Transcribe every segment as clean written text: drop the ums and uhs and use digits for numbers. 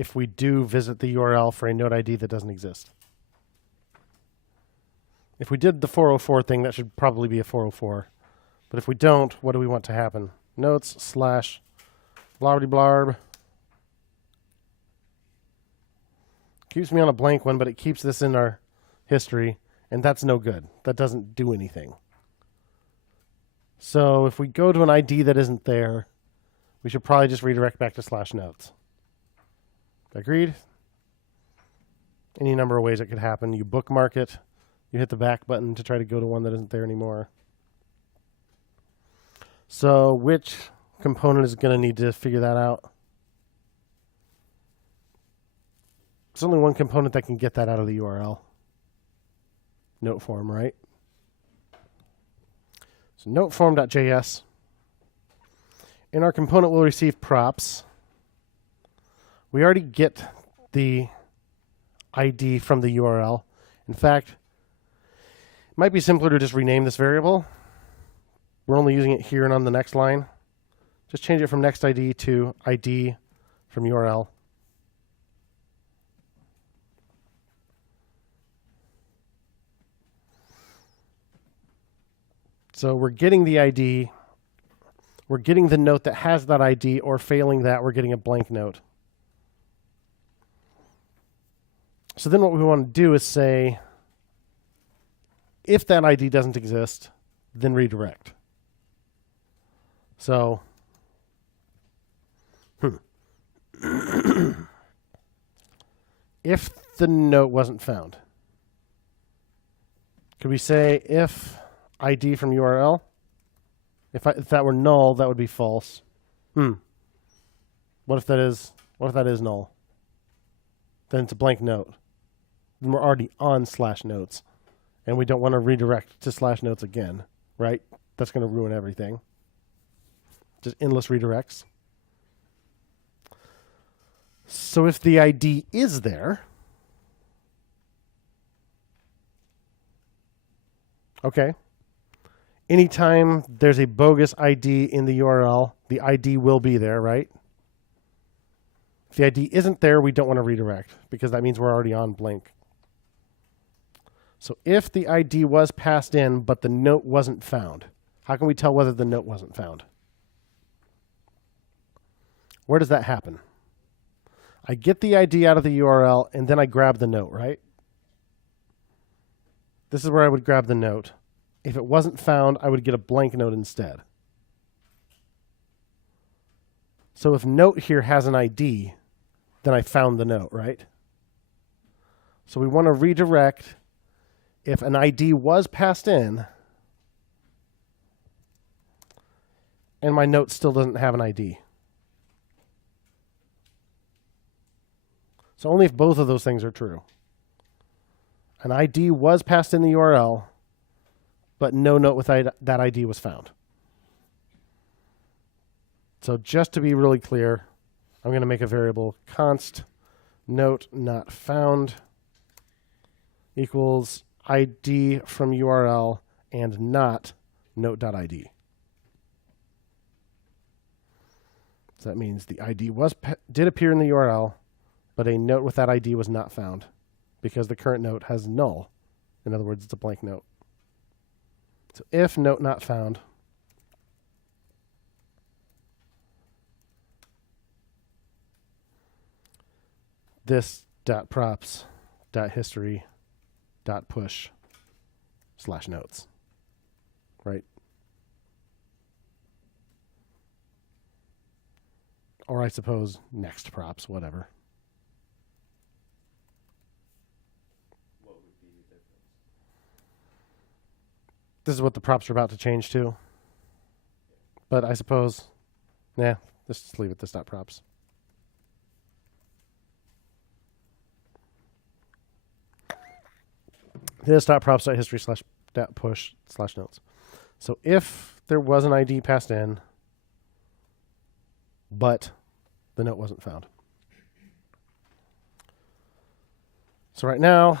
if we do visit the URL for a node ID that doesn't exist. If we did the 404 thing, that should probably be a 404. But if we don't, what do we want to happen? Notes slash blarb. Keeps me on a blank one, but it keeps this in our history, and that's no good. That doesn't do anything. So if we go to an ID that isn't there, we should probably just redirect back to slash notes. Agreed? Any number of ways it could happen. You bookmark it. You hit the back button to try to go to one that isn't there anymore. So which component is going to need to figure that out? There's only one component that can get that out of the URL. Note form, right? So noteform.js. In our component, we'll receive props. We already get the ID from the URL. In fact, it might be simpler to just rename this variable. We're only using it here and on the next line. Just change it from next ID to ID from URL. So we're getting the ID. We're getting the note that has that ID, or failing that, we're getting a blank note. So then what we want to do is say, if that ID doesn't exist, then redirect. So, if the note wasn't found, could we say if ID from URL? If that were null, that would be false. What if that is null? Then it's a blank note. Then we're already on slash notes, and we don't want to redirect to slash notes again, right? That's going to ruin everything. Just endless redirects. So if the ID is there, okay. Anytime there's a bogus ID in the URL, the ID will be there, right? If the ID isn't there, we don't want to redirect, because that means we're already on blank. So if the ID was passed in, but the note wasn't found, how can we tell whether the note wasn't found? Where does that happen? I get the ID out of the URL, and then I grab the note, right? This is where I would grab the note. If it wasn't found, I would get a blank note instead. So if note here has an ID, then I found the note, right? So we want to redirect if an ID was passed in and my note still doesn't have an ID. So only if both of those things are true. An ID was passed in the URL, but no note with that ID was found. So just to be really clear, I'm going to make a variable const note not found equals ID from URL and not note.id. So that means the ID did appear in the URL, but a note with that ID was not found because the current note has null. In other words, it's a blank note. So if note not found, this .props .history .push / notes, right? Or I suppose next props, whatever. What would be the difference? This is what the props are about to change to. But I suppose, let's just leave it this .props. This .props .history / .push / notes. So if there was an ID passed in, but the note wasn't found. So right now,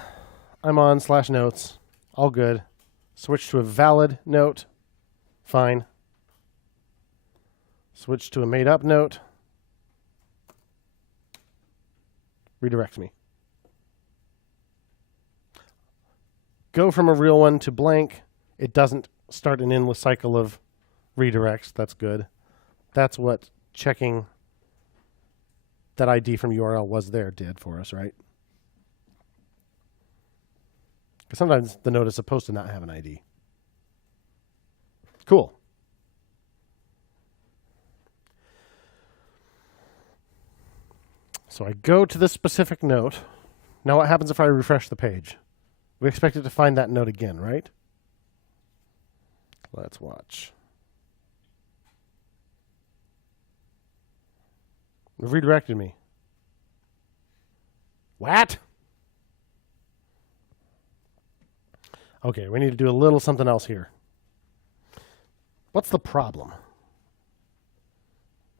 I'm on / notes, all good. Switch to a valid note, fine. Switch to a made up note. redirects me. Go from a real one to blank. It doesn't start an endless cycle of redirects. That's good. That's what checking that ID from URL was there did for us, right? Because sometimes the node is supposed to not have an ID. Cool. So I go to this specific note. Now what happens if I refresh the page? We expect it to find that note again, right? Let's watch. It redirected me. What? Okay, we need to do a little something else here. What's the problem?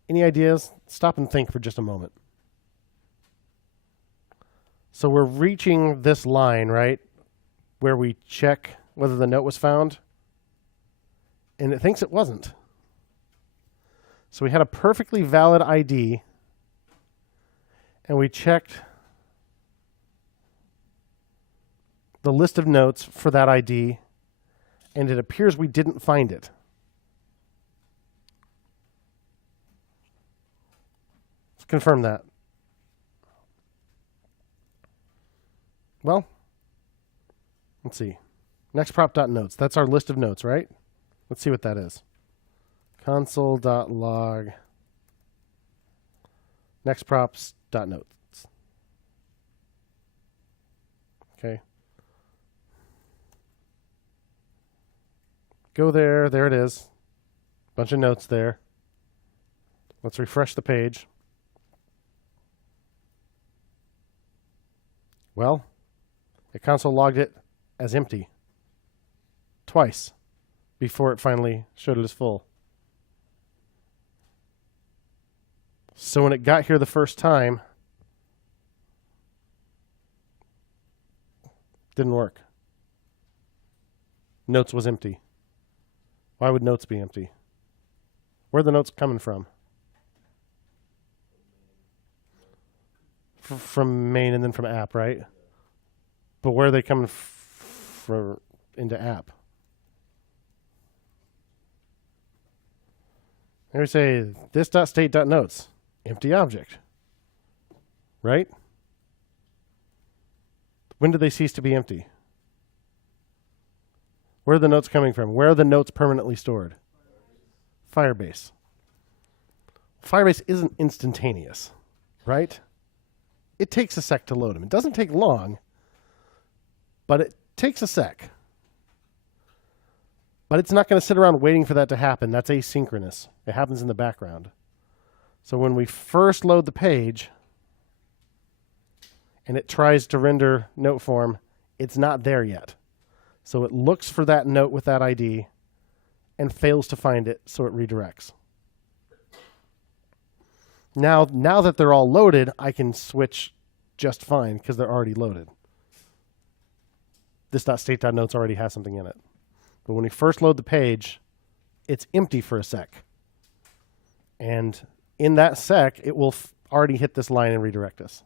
Any ideas? Stop and think for just a moment. So we're reaching this line, right, where we check whether the note was found, and it thinks it wasn't. So we had a perfectly valid ID, and we checked the list of notes for that ID, and it appears we didn't find it. Let's confirm that. Well, let's see. Next prop.notes. That's our list of notes, right? Let's see what that is. Console.log next props.notes. Okay. Go there. There it is. Bunch of notes there. Let's refresh the page. Well, the console logged it as empty twice before it finally showed it as full. So when it got here the first time, didn't work. Notes was empty. Why would notes be empty? Where are the notes coming from? From main and then from app, right? But where are they coming into app? Here we say this.state.notes, empty object, right? When do they cease to be empty? Where are the notes coming from? Where are the notes permanently stored? Firebase. Firebase isn't instantaneous, right? It takes a sec to load them. It doesn't take long, but it takes a sec. But it's not going to sit around waiting for that to happen. That's asynchronous. It happens in the background. So when we first load the page and it tries to render note form, it's not there yet. So it looks for that note with that ID and fails to find it, so it redirects. Now that they're all loaded, I can switch just fine because they're already loaded. This.state.notes already has something in it. But when we first load the page, it's empty for a sec. And in that sec, it will already hit this line and redirect us.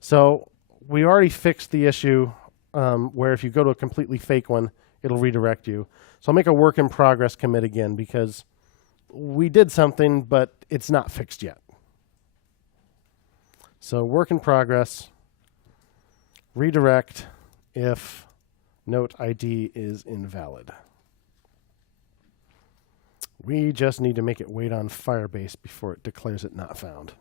So we already fixed the issue where if you go to a completely fake one, it'll redirect you. So I'll make a work in progress commit again because we did something, but it's not fixed yet. So work in progress, redirect if note ID is invalid. We just need to make it wait on Firebase before it declares it not found.